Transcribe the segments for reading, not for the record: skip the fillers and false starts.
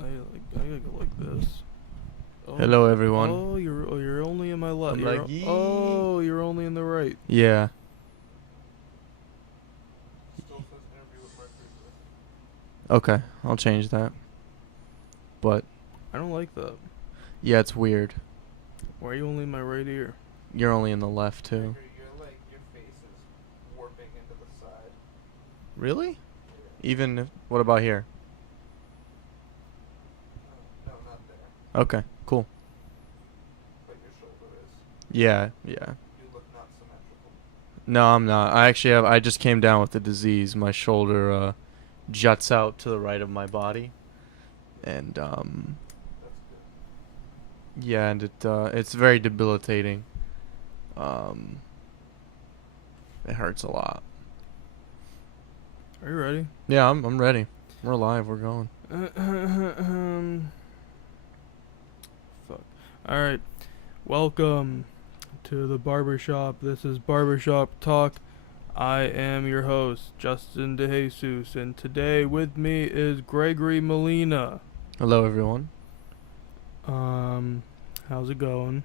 I gotta go like this. Oh, Hello, everyone. Oh, you're only in my left. I'm like, oh, you're only in the right. Yeah. Still says interview with my previous. Okay, I'll change that. But I don't like that. yeah, it's weird. Why are you only in my right ear? You're only in the left too. Your face is warping into the side. Really? Even if, what about here? No, not there. Okay, cool. But your shoulder is. Yeah. You look not symmetrical. No, I'm not. I just came down with the disease. My shoulder juts out to the right of my body. And That's good. yeah, and it's very debilitating. It hurts a lot. Are you ready? Yeah, I'm ready. We're live. We're going. Fuck. Alright. Welcome to the Barber Shop. This is Barber Shop Talk. I am your host, Justin DeJesus, and today with me is Gregory Molina. Hello, everyone. How's it going?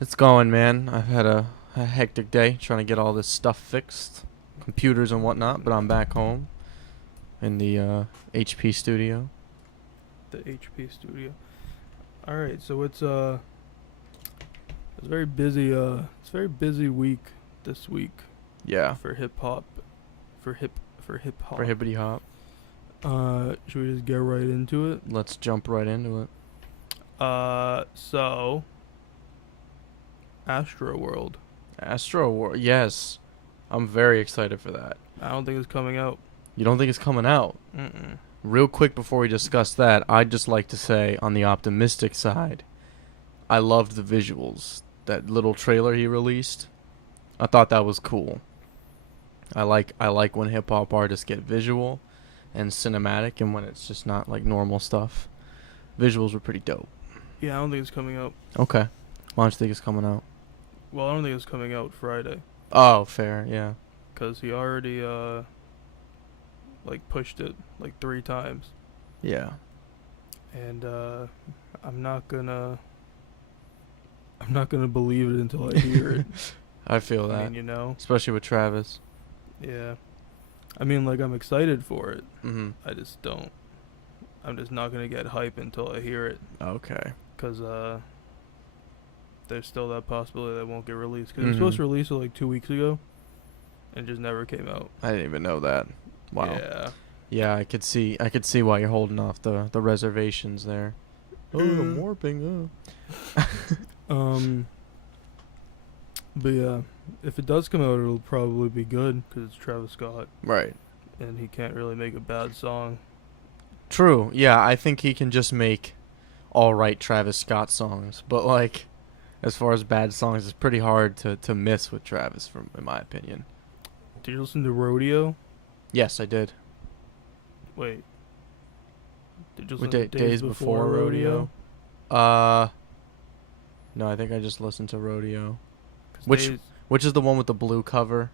It's going, man. I've had a hectic day trying to get all this stuff fixed, computers and whatnot, but I'm back home in the HP studio. The HP studio. Alright, so it's a very busy week this week. Yeah. For hip hop. For hip hop. For hippity hop. Should we just get right into it? Let's jump right into it. So ASTROWORLD. ASTROWORLD, yes. I'm very excited for that. I don't think it's coming out. You don't think it's coming out? Mm-mm. Real quick before we discuss that, I'd just like to say, on the optimistic side, I loved the visuals. That little trailer he released, I thought that was cool. I like when hip-hop artists get visual and cinematic, and when it's just not like normal stuff. Visuals were pretty dope. Yeah, I don't think it's coming out. Okay. Why don't you think it's coming out? Well, I don't think it's coming out Friday. Oh, fair, yeah. 'Cause he already, pushed it, 3 times. Yeah. And, I'm not gonna believe it until I hear it. I feel that. I mean, you know? Especially with Travis. Yeah. I mean, I'm excited for it. Mm-hmm. I'm just not gonna get hype until I hear it. Okay. 'Cause, there's still that possibility that it won't get released. 'Cause it was supposed to release it 2 weeks ago. And it just never came out. I didn't even know that. Wow. Yeah. Yeah, I could see why you're holding off the reservations there. Oh, I'm warping. But yeah, if it does come out, it'll probably be good because it's Travis Scott, Right. and he can't really make a bad song. True. Yeah, I think he can just make all right Travis Scott songs, but as far as bad songs, it's pretty hard to miss with Travis, in my opinion. Did you listen to Rodeo? Yes, I did. Wait. Did you With listen to Days Before Rodeo? No, I think I just listened to Rodeo. 'Cause Which is the one with the blue cover,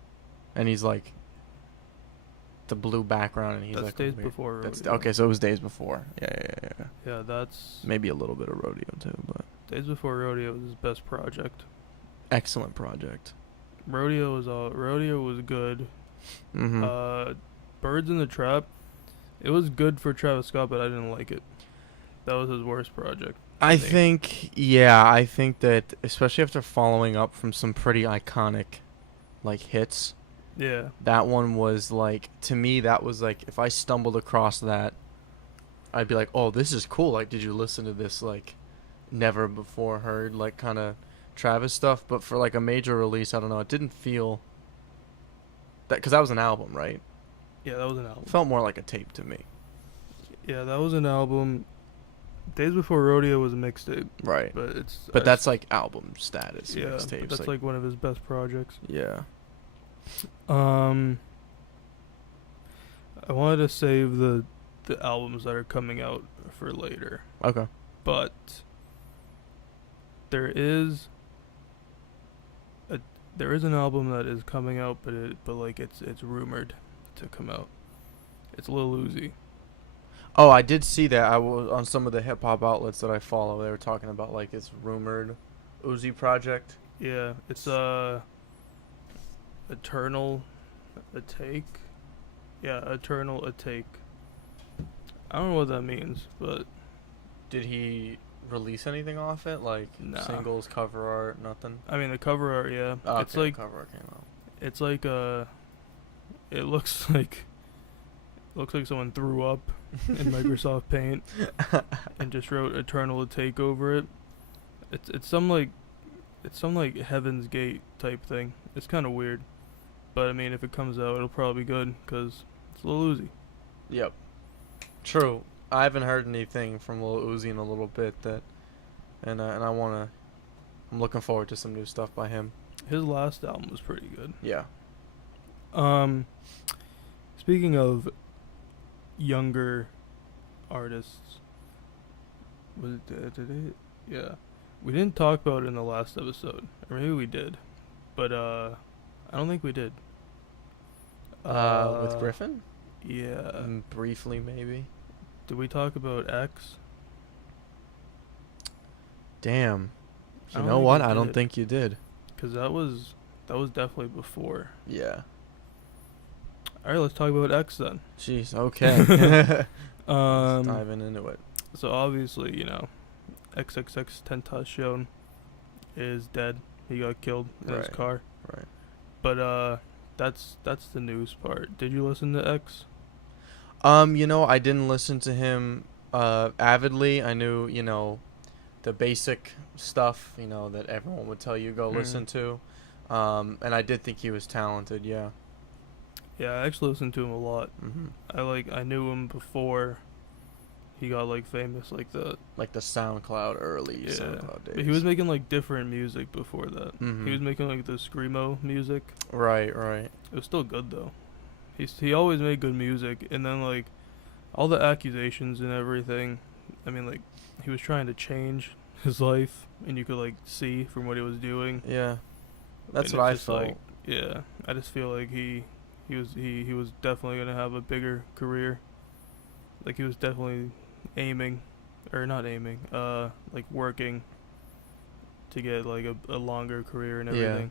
and he's like the blue background, and he's that's like Days weird. Before Rodeo. Okay, so it was Days Before. Yeah. Yeah, that's Maybe a little bit of Rodeo too, but Days Before Rodeo was his best project. excellent project. Rodeo was good. Mm-hmm. Birds in the Trap, it was good for Travis Scott, but I didn't like it. That was his worst project. I think that especially after following up from some pretty iconic hits, Yeah. that one was to me that was if I stumbled across that, I'd be like, "Oh, this is cool. Did you listen to this never before heard kind of Travis stuff?" But for a major release, I don't know, it didn't feel that, cuz that was an album, right? Yeah, that was an album. It felt more like a tape to me. Yeah, that was an album. Days Before Rodeo was a mixtape. Right. But that's album status. Yeah, Mixtapes. but that's one of his best projects. Yeah. I wanted to save the the albums that are coming out for later. Okay. But there is an album that is coming out, but like it's rumored to come out. It's Lil Uzi. Oh, I did see that. I was on some of the hip hop outlets that I follow. They were talking about like its rumored Uzi project. Yeah, it's Eternal a Take. Yeah, Eternal a Take. I don't know what that means, but Did he release anything off it? Like nah. singles, cover art, nothing? I mean the cover art, yeah. Oh, It's okay, like cover art came out. it's like it looks like someone threw up in Microsoft Paint and just wrote Eternal to Take over it. It's some like Heaven's Gate type thing. It's kind of weird, but I mean if it comes out it'll probably be good because it's Lil Uzi. Yep. True. I haven't heard anything from Lil Uzi in a little bit and I'm looking forward to some new stuff by him. His last album was pretty good. Yeah. Speaking of younger artists, was it did it? Yeah, we didn't talk about it in the last episode, or maybe we did, but I don't think we did. With Griffin? Yeah. Briefly, maybe. Did we talk about X? Damn. I You don't know think what? we I don't did. think you did. Cause that was definitely before. Yeah. All right, let's talk about X then. Jeez. Okay. Um, Diving into it. So obviously, you know, XXXTentacion is dead. He got killed in his Right. car. Right. But that's the news part. Did you listen to X? You know, I didn't listen to him avidly. I knew, you know, the basic stuff, you know, that everyone would tell you go listen to. And I did think he was talented, yeah. Yeah, I actually listened to him a lot. Mm-hmm. I knew him before he got like famous like that. Like the SoundCloud early Yeah. SoundCloud days. But he was making like different music before that. Mhm. He was making like the screamo music. Right, right. It was still good though. He always made good music, and then like all the accusations and everything. I mean, like he was trying to change his life, and you could like see from what he was doing. Yeah. That's And what I it's just, felt. like, yeah, I just feel like he was definitely gonna have a bigger career. Like he was definitely aiming, or not aiming, like working to get like a longer career and Yeah. everything.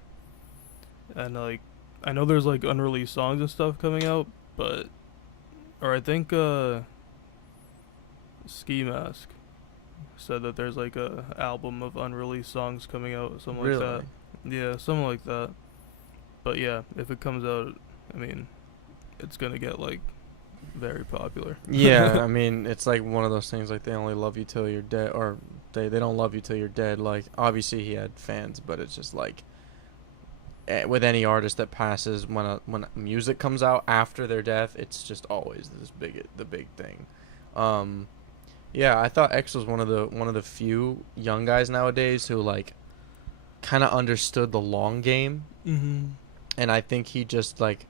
And like I know there's like unreleased songs and stuff coming out, but or I think Ski Mask said that there's like a album of unreleased songs coming out, something Really? like that. Yeah, something like that. But yeah, if it comes out, I mean, it's gonna get like very popular. Yeah, I mean, it's like one of those things like they only love you till you're dead, or they don't love you till you're dead. Like obviously he had fans, but it's just like with any artist that passes, when music comes out after their death, it's just always the big thing. Yeah, I thought X was one of the few young guys nowadays who like kind of understood the long game. Mm-hmm. And I think he just like,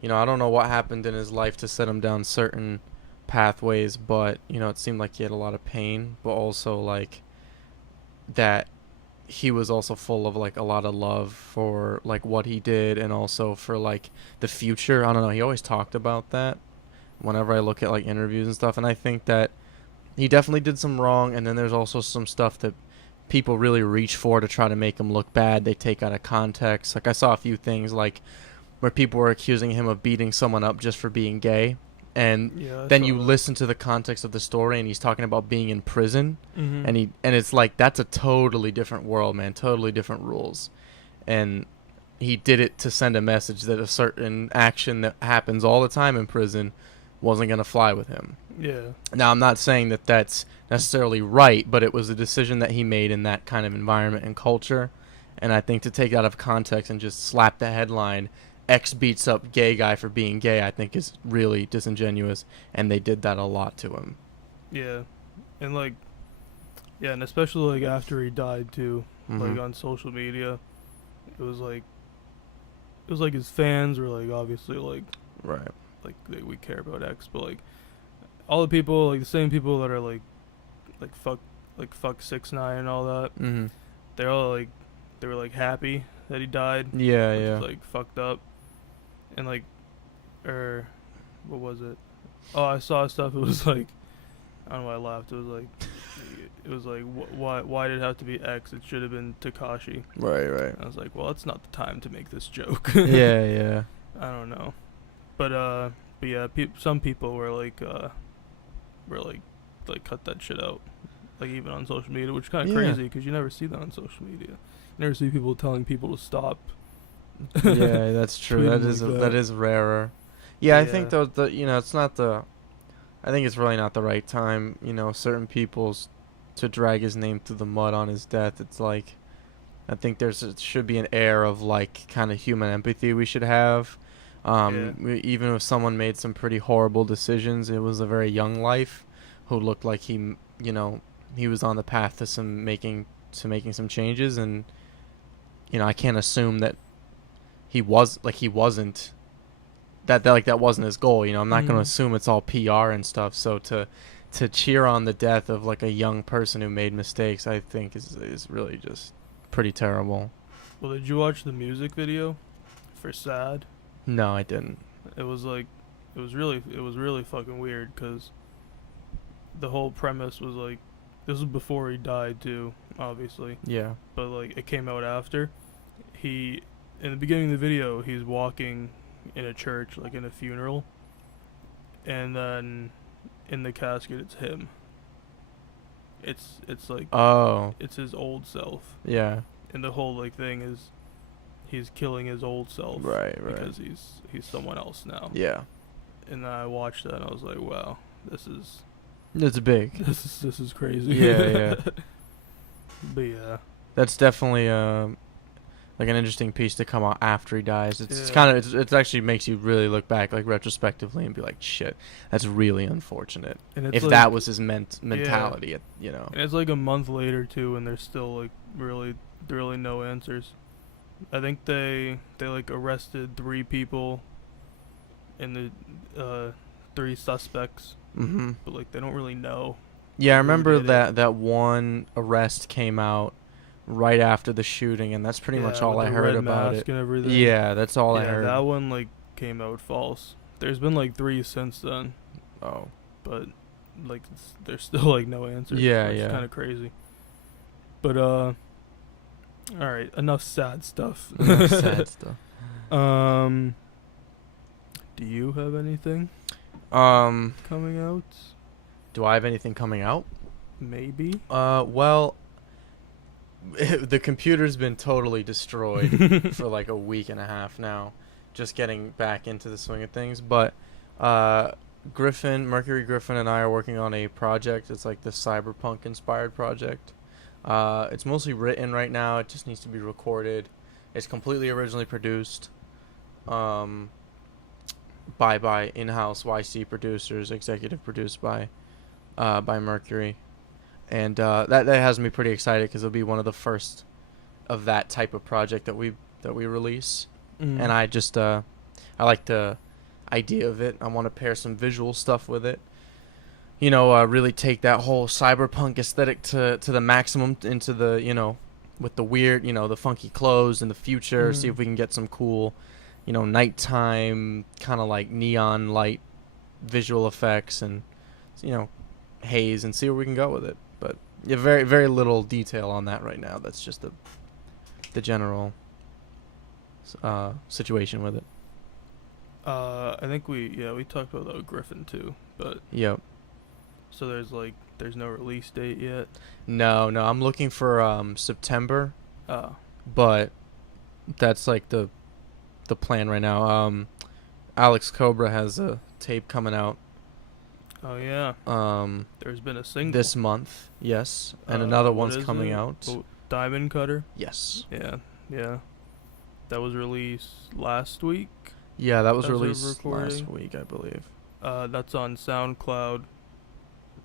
you know, I don't know what happened in his life to set him down certain pathways, but you know, it seemed like he had a lot of pain, but also like that he was also full of like a lot of love for like what he did, and also for like the future. I don't know, he always talked about that whenever I look at like interviews and stuff, and I think that he definitely did some wrong, and then there's also some stuff that people really reach for to try to make him look bad. They take out of context. Like I saw a few things like where people were accusing him of beating someone up just for being gay, and Yeah, then you listen to the context of the story, and he's talking about being in prison, Mm-hmm. and it's like that's a totally different world, man. Totally different rules, and he did it to send a message that a certain action that happens all the time in prison wasn't gonna fly with him. Yeah. Now, I'm not saying that that's necessarily right, but it was a decision that he made in that kind of environment and culture. And I think to take it out of context and just slap the headline, X beats up gay guy for being gay, I think is really disingenuous. And they did that a lot to him. Yeah. And like, yeah, and especially like after he died too, like Mhm. on social media, it was like his fans were like obviously like Right. we care about X, but like all the people, like the same people that are like fuck, like fuck 6ix9ine and all that. Mhm. They're all like, they were like happy that he died, Yeah, which yeah. is like fucked up. And like, or what was it? Oh, I saw stuff. It was like, I don't know why I laughed. Why did it have to be X? It should have been Takashi. Right, right. I was like, well, it's not the time to make this joke. Yeah, yeah. I don't know, but yeah, some people were like cut that shit out, like even on social media, which is kind of Yeah. crazy because you never see that on social media. You never see people telling people to stop. Yeah, that's true. Tweeting That is like that that. is rarer. Yeah, I think Yeah. though the it's not the. I think it's really not the right time. Certain people's to drag his name through the mud on his death. It's like, I think it should be an air of like kind of human empathy we should have. Yeah. Even if someone made some pretty horrible decisions, it was a very young life, who looked like he was on the path to making some changes, and I can't assume that he wasn't that wasn't his goal. I'm not going to Mm. assume it's all PR and stuff. So to cheer on the death of like a young person who made mistakes, I think is really just pretty terrible. Well, did you watch the music video for "Sad"? No, I didn't. It was like, it was really fucking weird because the whole premise was like, this was before he died too, obviously, Yeah. but like it came out after. He, in the beginning of the video, he's walking in a church, like in a funeral, and then in the casket it's him. It's like, Oh. it's his old self, Yeah. and the whole like thing is he's killing his old self Right. Right. because he's someone else now. Yeah. And then I watched that and I was like, wow, this is It's big. this is crazy. Yeah. Yeah. But yeah, That's definitely like an interesting piece to come out after he dies. It's Yeah. kind of it actually makes you really look back like retrospectively and be like, shit, that's really unfortunate. and it's If like, that was his mentality, and it's like a month later too, and there's still like really no answers. I think they like arrested 3 people and the 3 suspects, Mm-hmm. but like they don't really know. Yeah, I Who remember did it? that one arrest came out right after the shooting, and that's pretty much Yeah, all with I the heard red about mask it. and everything. Yeah, that's all I Yeah, heard. that one like came out false. There's been like 3 since then, Oh. but like there's still like no answers. Yeah, which yeah. is kind of crazy. But all right, enough sad stuff. Enough sad stuff. Do you have anything Um, coming out? do I have anything coming out? Maybe. Well, the computer's been totally destroyed for like a week and a half now. Just getting back into the swing of things, but Mercury Griffin and I are working on a project. It's like the cyberpunk inspired project. It's mostly written right now. It just needs to be recorded. It's completely originally produced by in-house YC producers, executive produced by Mercury. And that has me pretty excited because it'll be one of the first of that type of project that we release. Mm. And I just I like the idea of it. I want to pair some visual stuff with it. Really take that whole cyberpunk aesthetic to the maximum into the with the weird the funky clothes in the future. See if we can get some cool nighttime kind of like neon light visual effects and haze, and see where we can go with it. But yeah, very very little detail on that right now. That's just the general situation with it. I think we talked about that with Griffin too, but Yep. so there's no release date yet. No, I'm looking for September, Oh. but that's like the plan right now. Alex Cobra has a tape coming out Oh yeah. There's been a single this month, yes, and another what one's is coming it? out. Oh, Diamond Cutter. Yes. Yeah. That was released last week. Yeah, that was As of released recording. last week, I believe. That's on SoundCloud.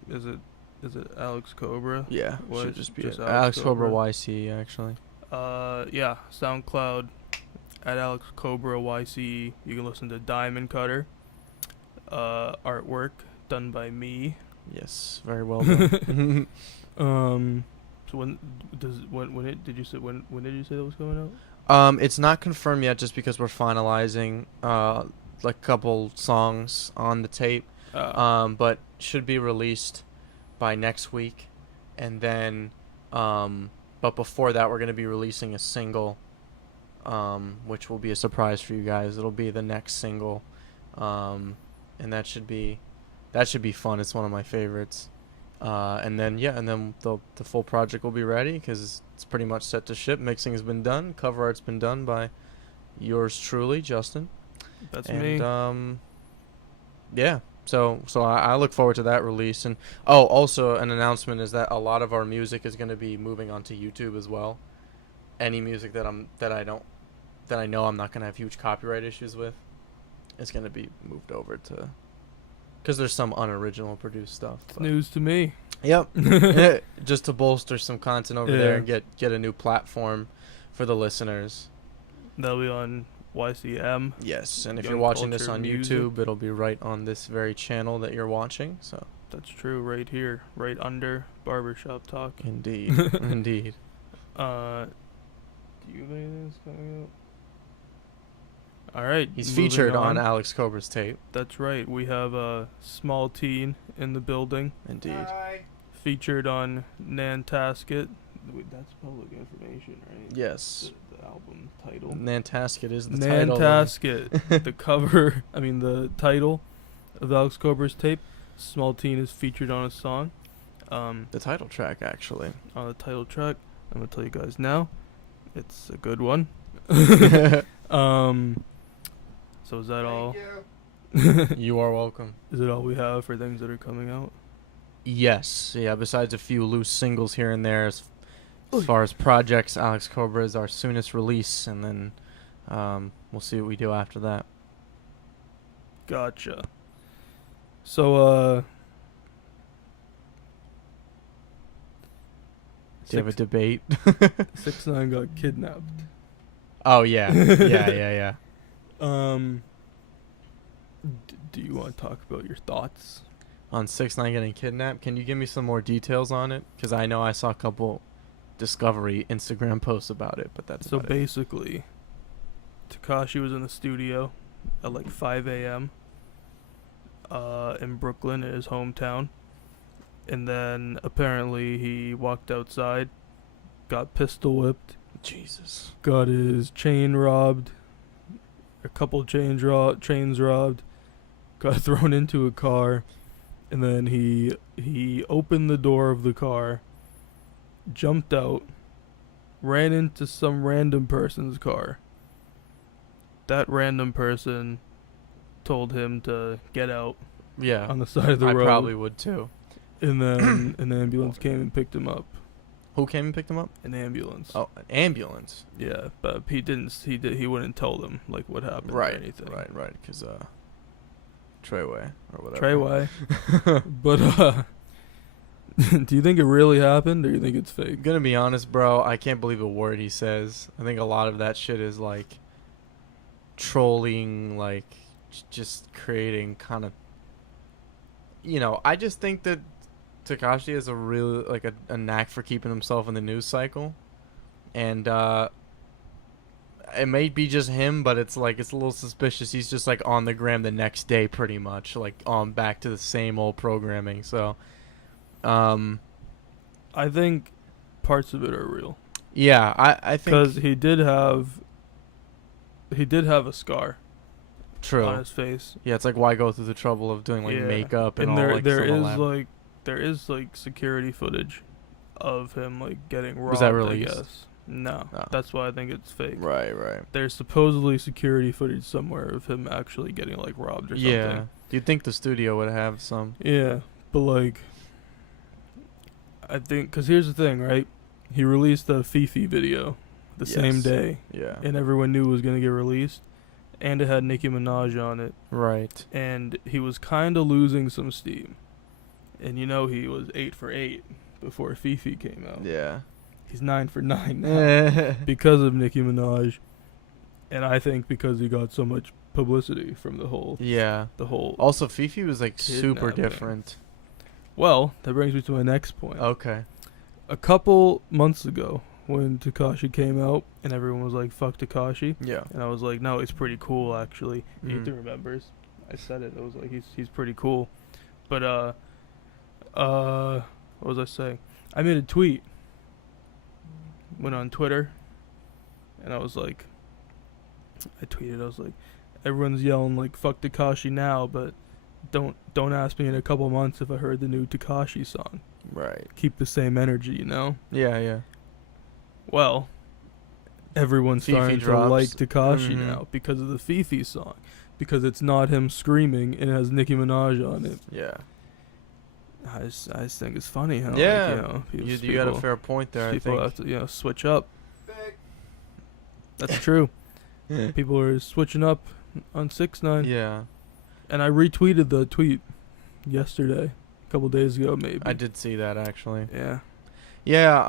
Is it Alex Cobra? Yeah, What, should just be just it. Alex Alex Cobra Cobra? YC actually. Yeah, SoundCloud at Alex Cobra YCE. You can listen to Diamond Cutter. Artwork done by me. Yes, very well done. So when did you say that was coming out? It's not confirmed yet, just because we're finalizing like a couple songs on the tape. But should be released by next week, and then but before that, we're gonna be releasing a single, which will be a surprise for you guys. It'll be the next single, and that should be fun. It's one of my favorites. And then the full project will be ready, because it's pretty much set to ship. Mixing has been done. Cover art's been done by yours truly, Justin. That's and, me. Yeah. So I look forward to that release. And also an announcement is that a lot of our music is going to be moving onto YouTube as well. Any music that I know I'm not going to have huge copyright issues with is going to be moved over to, because there's some unoriginal produced stuff. It's news to me. Yep. Just to bolster some content over there and Yeah. get a new platform for the listeners. That'll be on YCM. Yes, and if Young you're watching this Culture on Music. YouTube, it'll be right on this very channel that you're watching. So That's true, right here, right under Barber Shop Talk. indeed, indeed. Do you have anything that's coming out? All right. He's moving featured on Alex Cobra's tape. That's right. We have a small teen in the building. Indeed. Featured on Nantasket. Wait, that's public information, right? Yes. The album title. Nantasket is the title. Nantasket. The cover, the title of Alex Cobra's tape. Small teen is featured on a song. The title track, actually. On the title track. I'm going to tell you guys now. It's a good one. So is that all? You are welcome. Is it all we have for things that are coming out? Yes. Yeah, besides a few loose singles here and there, as far as projects, Alex Cobra is our soonest release, and then we'll see what we do after that. Gotcha. So, Do you have a debate? 6ix9ine got kidnapped. Oh, yeah. Yeah. Do you want to talk about your thoughts? On 6ix9ine getting kidnapped? Can you give me some more details on it? Because I know I saw a couple Discovery Instagram posts about it, but that's So about basically, Tekashi was in the studio at like 5 a.m. In Brooklyn, in his hometown. And then apparently he walked outside, got pistol whipped, it. Jesus. got his chain robbed, a couple chains robbed, got thrown into a car, and then he opened the door of the car, jumped out, ran into some random person's car. That random person told him to get out Yeah. on the side of the road. I probably would too. And then an ambulance came and picked him up. Who came and picked him up? An ambulance. Oh, an ambulance. Yeah, but he wouldn't tell them like what happened or anything. Right. Because Treyway or whatever. Treyway. But do you think it really happened, or you think it's fake? I'm gonna be honest, bro. I can't believe a word he says. I think a lot of that shit is like trolling, like just creating kind of. I just think that Tekashi has a really a knack for keeping himself in the news cycle, and it may be just him, but it's a little suspicious. He's just like on the gram the next day, pretty much like on back to the same old programming. So, I think parts of it are real. Yeah, I think because he did have a scar. True. On his face. Yeah, it's like, why go through the trouble of doing makeup and all there is security footage of him getting robbed. Was that released? I guess. No, that's why I think it's fake. Right. There's supposedly security footage somewhere of him actually getting robbed or something. Yeah. Do you think the studio would have some? Yeah, but I think because here's the thing, right? He released a Fifi video the same day. Yeah. And everyone knew it was gonna get released. And it had Nicki Minaj on it. Right. And he was kind of losing some steam. And he was 8 for 8 before Fifi came out. Yeah. He's 9 for 9 now because of Nicki Minaj. And I think because he got so much publicity from the whole. Yeah. The whole. Also, Fifi was like super kidnapping. different. Well, that brings me to my next point. Okay. A couple months ago, when Tekashi came out, and everyone was like, "Fuck Tekashi," Yeah. and I was like, "No, he's pretty cool, actually." Mm. Ethan remembers. I said it. I was like, "He's pretty cool," but what was I saying? I made a tweet. Went on Twitter, and I was like, I tweeted, I was like, everyone's yelling like "fuck Tekashi" now, but don't ask me in a couple months if I heard the new Tekashi song. Right. Keep the same energy, you know. Yeah, yeah. Well, everyone's Fifi starting to drops. like Tekashi Mhm. now because of the Fifi song, because it's not him screaming and it has Nicki Minaj on it. Yeah. I just think it's funny how Yeah. like, you know, You got a fair point there, I people think. have to switch up. That's true. People are switching up on 6ix9ine. Yeah. And I retweeted the tweet yesterday, a couple days ago maybe. I did see that actually. Yeah. Yeah,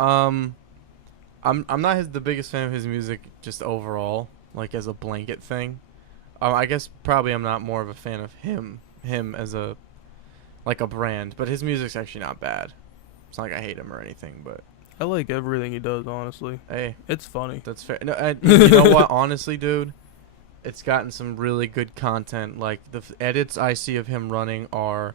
I'm not the biggest fan of his music just overall, like as a blanket thing. I guess probably I'm not more of a fan of him as a like a brand, but his music's actually not bad. It's not like I hate him or anything, but I like everything he does, honestly. hey, It's funny. that's fair. No, you know what? Honestly, dude, it's gotten some really good content. Like the edits I see of him running are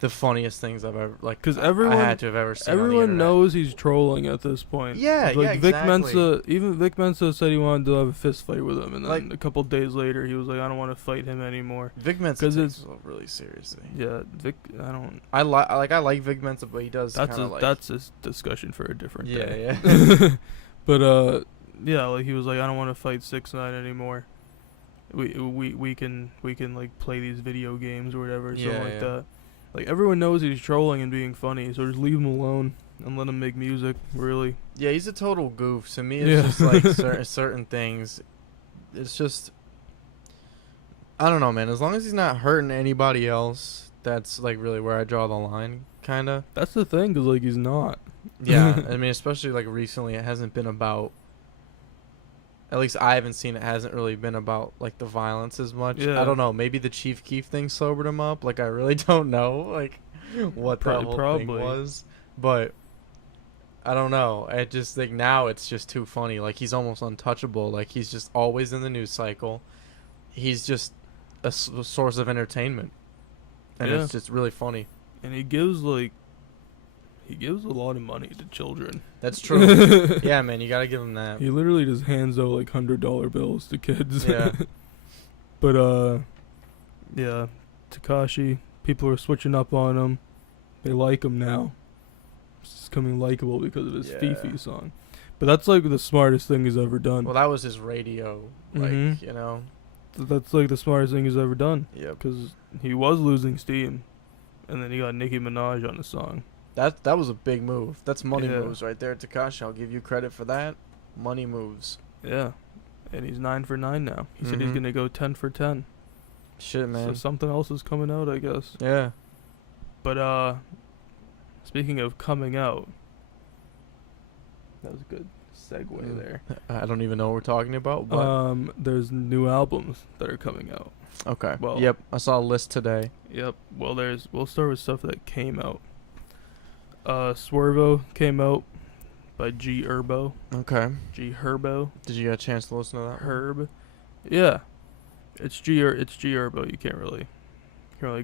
the funniest things I've ever like. 'Cause I everyone- had to have ever seen. on the Everyone internet. knows he's trolling at this point. Yeah, like yeah, Vic exactly. Mensa, even Vic Mensa said he wanted to have a fist fight with him, and then Like- a couple days later he was like, "I don't want to fight him anymore." Vic Mensa 'Cause takes it's- himself really seriously. Yeah, Vic. I don't. I like Vic Mensa, but he does. That's kinda like, that's a discussion for a different day. yeah. But yeah, like he was like, "I don't want to fight 6ix9ine anymore. We can like play these video games or whatever, something Yeah, like yeah. that." Like everyone knows he's trolling and being funny, so just leave him alone and let him make music. Really. Yeah, he's a total goof. To me, it's Yeah. just like certain things. It's just, I don't know, man. As long as he's not hurting anybody else, that's like really where I draw the line, kind of. That's the thing, 'cause like he's not. Yeah, I mean, especially like recently, it hasn't been about. At least I haven't seen it. Hasn't really been about like the violence as much. Yeah. I don't know. Maybe the Chief Keef thing sobered him up. Like I really don't know. Like what that whole Probably. thing was, but I don't know. I just think now it's just too funny. Like he's almost untouchable. Like he's just always in the news cycle. He's just a source of entertainment, and Yeah. it's just really funny. And he gives a lot of money to children. That's true. Yeah, man, you gotta give him that. He literally just hands out like $100 bills to kids. Yeah. But yeah, Tekashi, people are switching up on him. They like him now. He's becoming likable because of his Yeah. Fifi song. But that's like the smartest thing he's ever done. Well, that was his radio, like Mhm. you know. That's like the smartest thing he's ever done. Yep. Because he was losing steam, and then he got Nicki Minaj on the song. That was a big move. That's money Yeah. moves right there, Tekashi. I'll give you credit for that. Money moves. Yeah, and he's 9 for 9 now. He said he's Mhm. gonna go 10 for 10. Shit, So man. something else is coming out, I guess. Yeah. But speaking of coming out, that was a good segue there. I don't even know what we're talking about, but There's new albums that are coming out. okay. well- Yep, I saw a list today. Yep. Well, we'll start with stuff that came out. Swervo came out by G Herbo. Okay. G Herbo. Did you get a chance to listen to that? Herb. Yeah. It's G Herbo. You can't really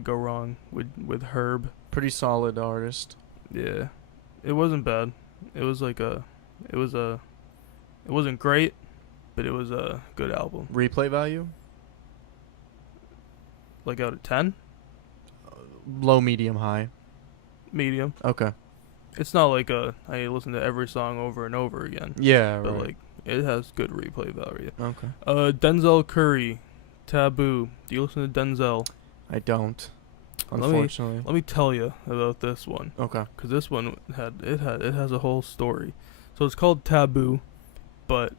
go wrong with Herb. Pretty solid artist. Yeah. It wasn't bad. It wasn't great, but it was a good album. Replay value? Like out of 10, Low, medium, high. medium. Okay. It's not like I need to listen to every song over and over again, Yeah, but right. like it has good replay value. Okay. Denzel Curry, Taboo. Do you listen to Denzel? I don't. Let me- Unfortunately. Let me tell you about this one. Okay. Because this one it has a whole story. So it's called Taboo, but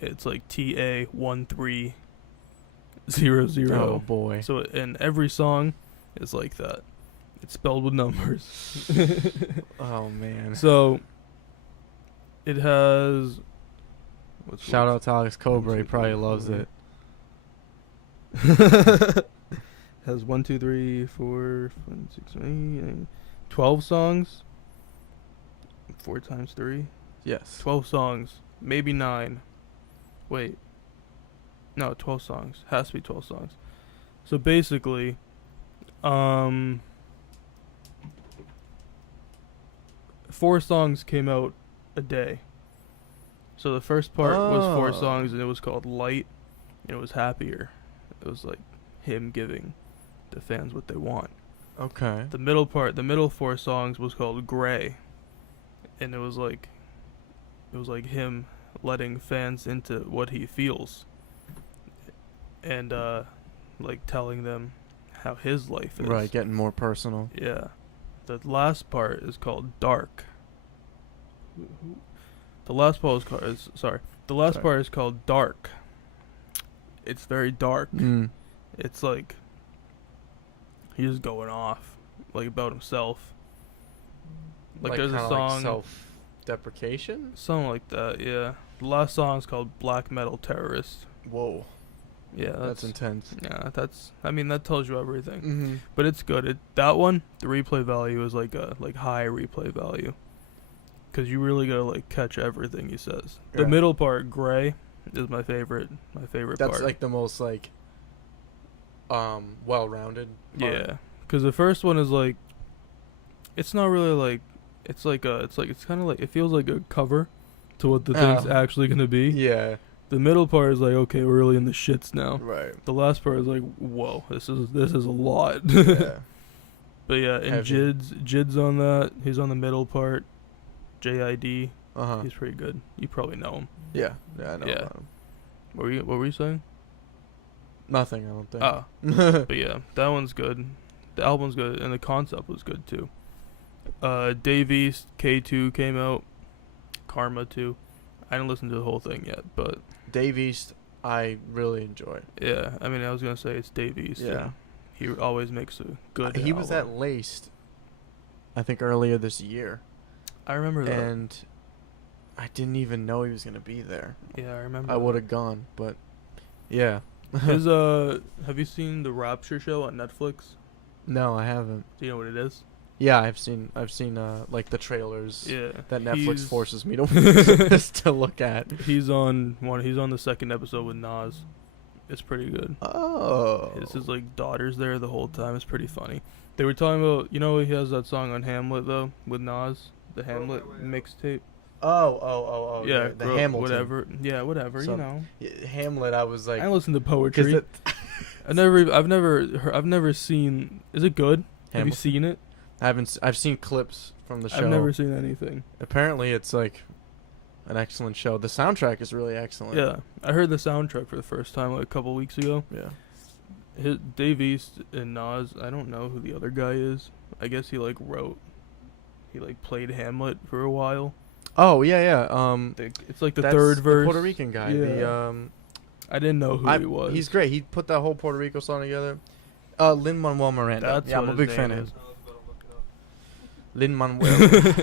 it's like TA1300. Oh boy. So in every song, it's like that. It's spelled with numbers. Oh man. So it has. Shout out to Alex Cobra. He What's it probably called? loves it. Has 1, 2, 3, 4, 5, 6, 8, 9, 12 songs. 4 times 3. Yes. 12 songs. Maybe 9. Wait. No, 12 songs. Has to be 12 songs. So basically, 4 songs came out a day. So the first part was 4 songs, and it was called Light, and it was Happier. It was like him giving the fans what they want. Okay. The middle 4 songs was called Gray, and it was like him letting fans into what he feels, and like telling them how his life is. Right, getting more personal. Yeah. The last part is called Dark. The last part is called Dark. It's very dark. It's like he's going off, like about himself. Like there's a song, like self-deprecation. something like that. Yeah. The last song is called Black Metal Terrorist. Whoa. Yeah, That's intense. Yeah, that tells you everything. Mm-hmm. But it's good. That one, the replay value is like high replay value, because you really gotta like catch everything he says. The Yeah. middle part, Gray, is my favorite. That's part. like the most like well-rounded part. Yeah, because the first one is like, it's not really like, it's kind of like, it feels like a cover to what the thing's actually gonna be. Yeah. The middle part is like, okay, we're really in the shits now. Right. The last part is like, whoa, this is a lot. Yeah. But yeah, and Heavy. Jid's on that. He's on the middle part. JID. Uh-huh. He's pretty good. You probably know him. Yeah. Yeah, I know Yeah. about him. What were you saying? Nothing, I don't think. Ah. But yeah, that one's good. The album's good, and the concept was good too. Dave East, K2 came out. Karma 2. I didn't listen to the whole thing yet, but Dave East, I really enjoy. yeah, I mean, I was gonna say it's Dave East. Yeah. He always makes a good He was at album. Laced, I think earlier this year. I remember that. And I didn't even know he was going to be there. Yeah, I remember. I would have gone, but yeah. His have you seen the Rapture show on Netflix? No, I haven't. Do you know what it is? Yeah, I've seen like the trailers Yeah. that Netflix He's- forces me to to look at. He's on the second episode with Nas. It's pretty good. Oh. His like daughter's there the whole time. It's pretty funny. They were talking about, he has that song on Hamlet though with Nas, the Hamlet mixtape. Oh. Yeah, the Hamilton. whatever. Yeah, whatever. So- Hamlet. I was like, I listen to 'cause poetry. it- I've never seen. Is it good? Have you Hamilton. seen it? I've seen clips from the show. I've never seen anything. Apparently, it's like an excellent show. The soundtrack is really excellent. Yeah, I heard the soundtrack for the first time like a couple weeks ago. Yeah. Dave East and Nas. I don't know who the other guy is. I guess he played Hamlet for a while. Oh yeah. It's like the That's third verse. the Puerto Rican guy. Yeah. I didn't know who he was. He's great. He put that whole Puerto Rico song together. Lin-Manuel Miranda. That's yeah, what I'm a his big fan name of is. him. Lin-Manuel.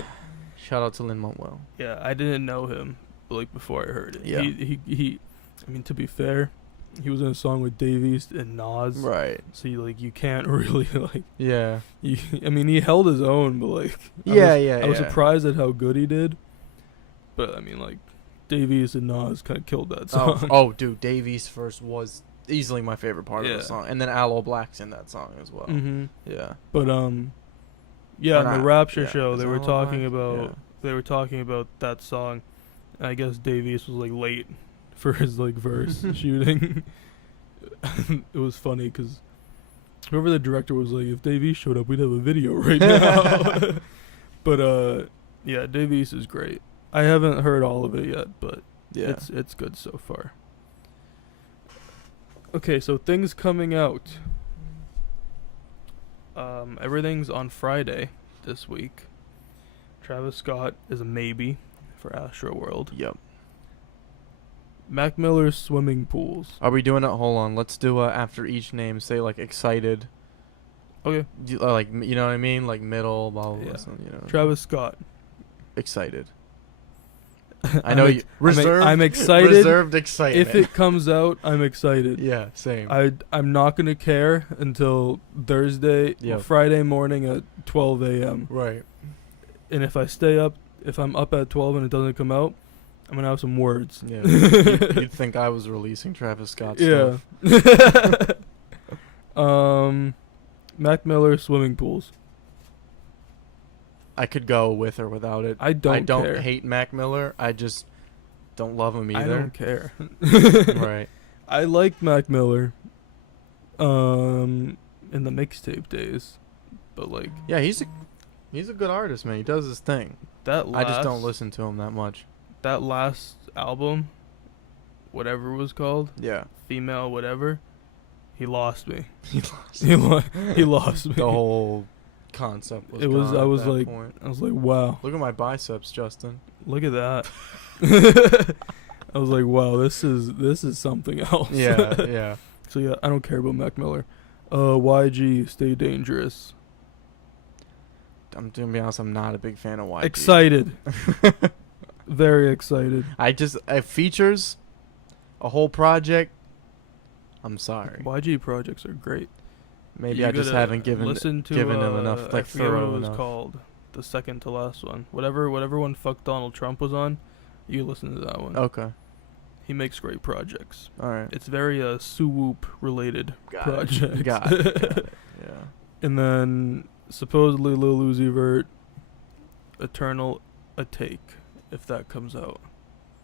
Shout out to Lin-Manuel. Yeah, I didn't know him like before I heard it. Yeah. He I mean, to be fair, he was in a song with Dave East and Nas. Right. So you can't really like. Yeah. I mean, he held his own, but like. I I was surprised at how good he did. But I mean, like, Dave East and Nas kind of killed that song. Oh, dude, Dave East verse was easily my favorite part of Yeah. the song, and then Aloe Black's in that song as well. Mm-hmm. Yeah. But yeah, Or in the not, Rapture yeah. show, Is they it were Aloe talking Black? about Yeah. that song. And I guess Dave East was like late for his like verse shooting. It was funny because whoever the director was like, if Dave East showed up, we'd have a video right now. But yeah, Dave East is great. I haven't heard all of it yet, but Yeah. it's good so far. Okay, so things coming out. Everything's on Friday this week. Travis Scott is a maybe for Astroworld. Yep. Mac Miller's swimming pools. Are we doing it? Hold on. Let's do after each name. Say like excited. Okay. Like you know what I mean? Like middle. Blah blah. Yeah. Blah, you know. Travis Scott. Excited. I know you reserved. I'm excited. Reserved excitement. If it comes out, I'm excited. Yeah, same. I'm not gonna care until Thursday, Yep. Friday morning at 12 a.m. Right. And if I'm up at 12 and it doesn't come out, I'm gonna have some words. Yeah. You'd think I was releasing Travis Scott stuff. Yeah. Mac Miller swimming pools. I could go with or without it. I don't care. hate Mac Miller. I just don't love him either. I don't care. Right. I liked Mac Miller in the mixtape days. But like, yeah, he's a good artist, man. He does his thing. I just don't listen to him that much. That last album, whatever it was called, Yeah. Female whatever, he lost me. He lost. He lost me. The whole concept was. It was. gone I at was that like. point. I was like, wow. Look at my biceps, Justin. Look at that. I was like, wow. This is something else. Yeah. Yeah. So yeah, I don't care about Mac Miller. YG, Stay Dangerous. I'm gonna be honest. I'm not a big fan of YG. Excited. Very excited. Features a whole project. I'm sorry. YG projects are great. Maybe I just haven't given him enough, like, I forget what thorough it was enough. called. The second to last one. Whatever one Fuck Donald Trump was on, you listen to that one. Okay. He makes great projects. All right. It's very Swoop related project. Got it. Yeah. And then supposedly Lil Uzi Vert, Eternal a Take, if that comes out.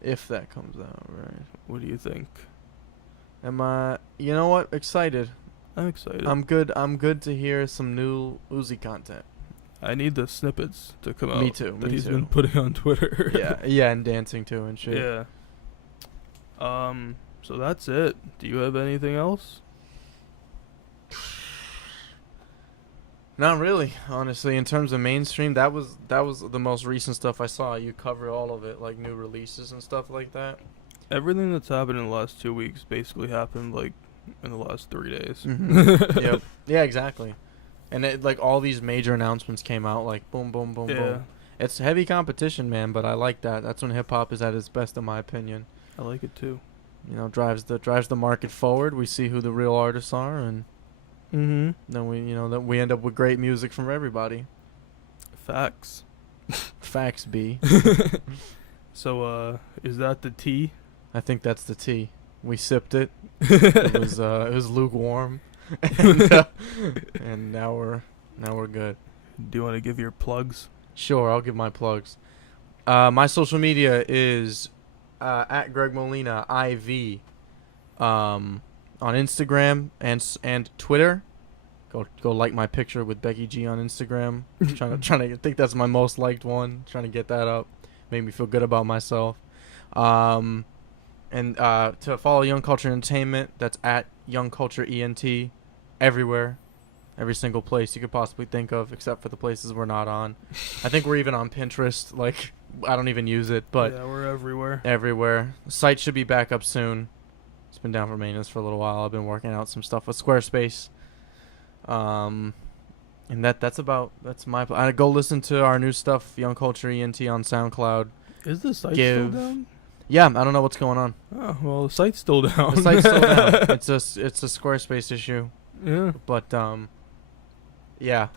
If that comes out, right. What do you think? Am I? You know what? Excited. I'm excited. I'm good to hear some new Uzi content. I need the snippets to come out. Me too. That he's been putting on Twitter. Yeah, and dancing too and shit. Yeah. So that's it. Do you have anything else? Not really, honestly. In terms of mainstream, that was the most recent stuff I saw. You cover all of it, like new releases and stuff like that. Everything that's happened in the last 2 weeks basically happened like in the last 3 days. Mm-hmm. Yep. Yeah, exactly. And it, like all these major announcements came out, like boom, boom, boom, boom. It's heavy competition, man, but I like that. That's when hip hop is at its best, in my opinion. I like it too. You know, drives the market forward. We see who the real artists are, and then we end up with great music from everybody. Facts. Facts, B. So, is that the tea? I think that's the tea. We sipped it. It was lukewarm, and now we're good. Do you want to give your plugs? Sure, I'll give my plugs. My social media is at Greg Molina IV on Instagram and Twitter. Go like my picture with Becky G on Instagram. trying to I think that's my most liked one. Trying to get that up. Made me feel good about myself. And to follow Young Culture Entertainment, that's at Young Culture ENT everywhere. Every single place you could possibly think of, except for the places we're not on. I think we're even on Pinterest. Like, I don't even use it, but yeah, we're everywhere. Everywhere. The site should be back up soon. It's been down for maintenance for a little while. I've been working out some stuff with Squarespace. And that's my. I go listen to our new stuff, Young Culture ENT, on SoundCloud. Is the site still down? Yeah, I don't know what's going on. Oh well, the site's still down. The site's still down. It's a Squarespace issue. Yeah. But yeah,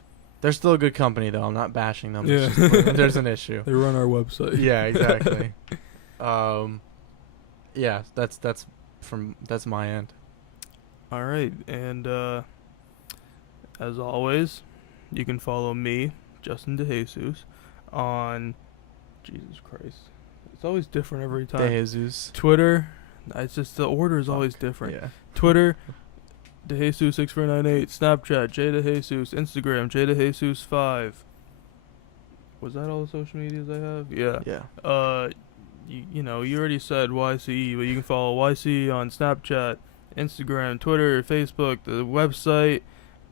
they're still a good company though. I'm not bashing them. Yeah. There's an issue. They run our website. Yeah, exactly. Yeah, that's my end. All right, and as always, you can follow me, Justin DeJesus, on Jesus Christ. It's always different every time. DeJesus. Twitter. It's just the order is always different. Yeah. Twitter, DeJesus6498. Snapchat, JDeJesus. Instagram, JDeJesus5. Was that all the social medias I have? Yeah. Yeah. You know, you already said YCE, but you can follow YCE on Snapchat, Instagram, Twitter, Facebook, the website,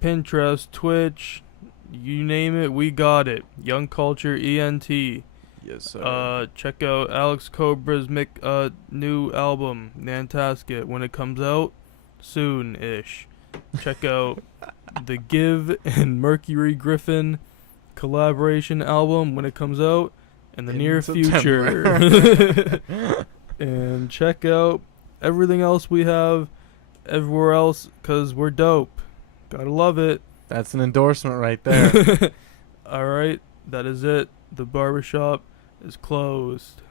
Pinterest, Twitch, you name it, we got it. Young Culture ENT. Yes, sir. Check out Alex Cobra's new album, Nantasket, when it comes out soon-ish. Check out the GIV and Mercury Griffin collaboration album when it comes out. in the In near September. future. And check out everything else we have everywhere else, because we're dope. Gotta love it. That's an endorsement right there. Alright, that is it. The barbershop is closed.